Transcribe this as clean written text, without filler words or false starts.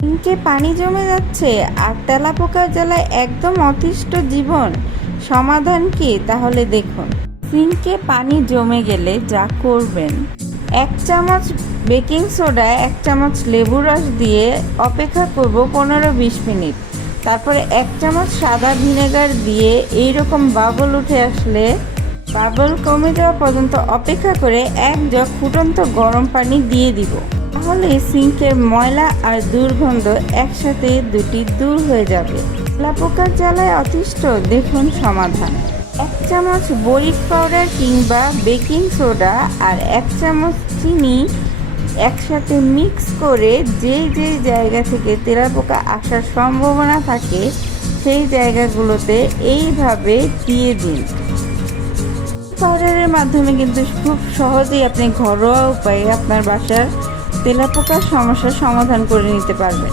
সিঙ্কে পানি জমে যাচ্ছে আর তেলাপোকার জ্বালায় একদম অতিষ্ঠ জীবন। সমাধান কি? তাহলে দেখুন। সিঙ্কে পানি জমে গেলে যা করবেন, 1 চামচ বেকিং সোডা, 1 চামচ লেবুর রস দিয়ে অপেক্ষা করব 15-20 মিনিট। তারপরে 1 চামচ সাদা ভিনেগার দিয়ে এইরকম বাবল উঠে আসলে, বাবল কমে যাওয়া পর্যন্ত অপেক্ষা করে 1 জগ ফুটন্ত গরম পানি দিয়ে দিব। তাহলে সিঙ্কের ময়লা আর দুর্গন্ধ একসাথে দুটি দূর হয়ে যাবে। তেলাপোকার জ্বালায় অতিষ্ঠ, দেখুন সমাধান। 1 চামচ বরিক পাউডার কিংবা বেকিং সোডা আর 1 চামচ চিনি একসাথে মিক্স করে যে জায়গা থেকে তেলাপোকা আসার সম্ভাবনা থাকে সেই জায়গাগুলোতে এইভাবে দিয়ে দিন। পাউডারের মাধ্যমে কিন্তু খুব সহজেই আপনি ঘরোয়া উপায়ে আপনার বাসার তেলাপোকার সমস্যার সমাধান করে নিতে পারবেন।